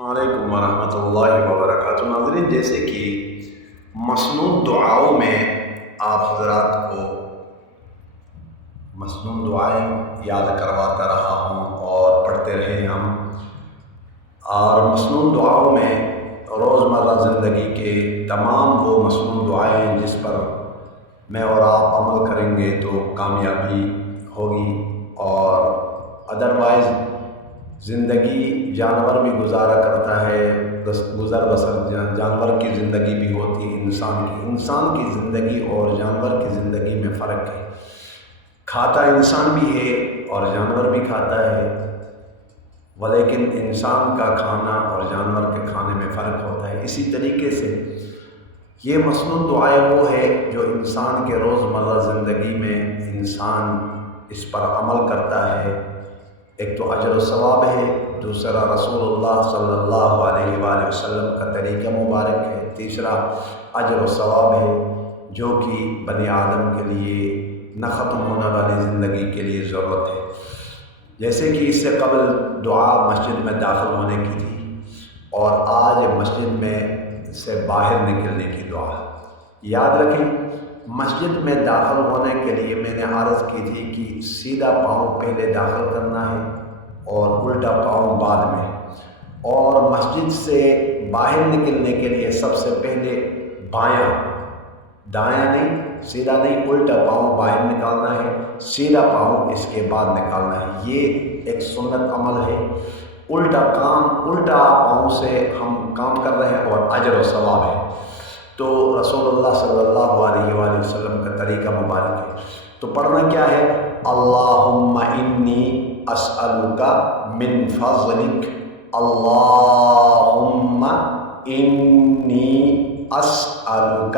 وعلیکم ورحمۃ اللہ وبرکاتہ۔ ناظرین، جیسے کہ مسنون دعاؤں میں آپ حضرات کو مسنون دعائیں یاد کرواتا رہا ہوں اور پڑھتے رہے ہم، اور مسنون دعاؤں میں روزمرہ زندگی کے تمام وہ مسنون دعائیں ہیں جس پر میں اور آپ عمل کریں گے تو کامیابی ہوگی، اور ادروائز زندگی جانور بھی گزارا کرتا ہے، گزر بسر جانور کی زندگی بھی ہوتی ہے، انسان کی زندگی اور جانور کی زندگی میں فرق ہے۔ کھاتا انسان بھی ہے اور جانور بھی کھاتا ہے، ولیکن انسان کا کھانا اور جانور کے کھانے میں فرق ہوتا ہے۔ اسی طریقے سے یہ مسنون دعائیں وہ ہے جو انسان کے روزمرہ زندگی میں انسان اس پر عمل کرتا ہے۔ ایک تو اجر و ثواب ہے، دوسرا رسول اللہ صلی اللہ علیہ وآلہ وسلم کا طریقہ مبارک ہے، تیسرا اجر و ثواب ہے جو کہ بنی آدم کے لیے نہ ختم ہونے والی زندگی کے لیے ضرورت ہے۔ جیسے کہ اس سے قبل دعا مسجد میں داخل ہونے کی تھی، اور آج مسجد میں سے باہر نکلنے کی دعا۔ یاد رکھیں، مسجد میں داخل ہونے کے لیے میں نے عرض کی تھی کہ سیدھا پاؤں پہلے داخل کرنا ہے اور الٹا پاؤں بعد میں، اور مسجد سے باہر نکلنے کے لیے سب سے پہلے بایاں، دایاں نہیں، سیدھا نہیں، الٹا پاؤں باہر نکالنا ہے، سیدھا پاؤں اس کے بعد نکالنا ہے۔ یہ ایک سنت عمل ہے۔ الٹا پاؤں سے ہم کام کر رہے ہیں اور اجر و ثواب ہے۔ تو رسول اللہ صلی اللہ علیہ وآلہ وسلم کا طریقہ مبارک ہے۔ تو پڑھنا کیا ہے؟ اللہم انی اسألک من فضلک، اللہم انی اسألک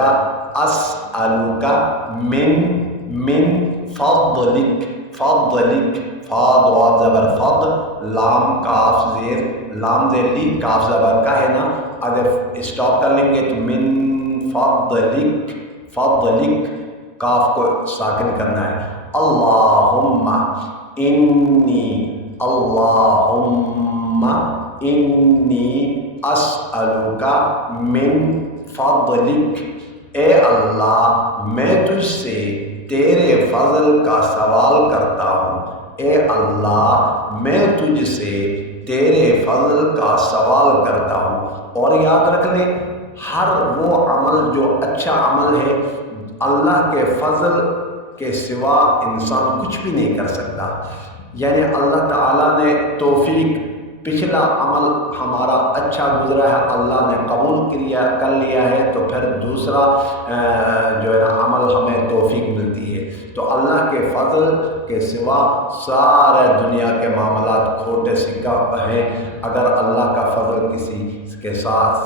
من فضلک، فا ضاد زبر فض، لام کاف زیر، لام زیر لی، کاف زبر کا ہے نا، اگر اسٹاپ کر لیں گے تو من فضلک، کاف کو ساکن کرنا ہے۔ اللہم انی اسألک من فضلک، اے اللہ میں تجھ سے تیرے فضل کا سوال کرتا ہوں، اے اللہ میں تجھ سے تیرے فضل کا سوال کرتا ہوں۔ اور یاد رکھ لیں، ہر وہ عمل جو اچھا عمل ہے، اللہ کے فضل کے سوا انسان کچھ بھی نہیں کر سکتا۔ یعنی اللہ تعالیٰ نے توفیق، پچھلا عمل ہمارا اچھا گزرا ہے، اللہ نے قبول کر لیا ہے، تو پھر دوسرا جو ہے نا عمل ہمیں توفیق ملتی ہے۔ تو اللہ کے فضل کے سوا سارے دنیا کے معاملات کھوٹے سکہ ہیں۔ اگر اللہ کا فضل کسی کے ساتھ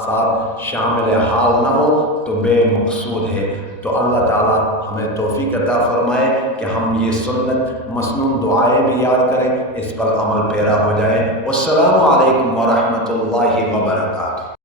شامل حال نہ ہو تو بے مقصود ہے۔ تو اللہ تعالیٰ ہمیں توفیق عطا فرمائے کہ ہم یہ سنت مسنون دعائیں بھی یاد کریں، اس پر عمل پیرا ہو جائے۔ والسلام علیکم ورحمۃ اللہ وبرکاتہ۔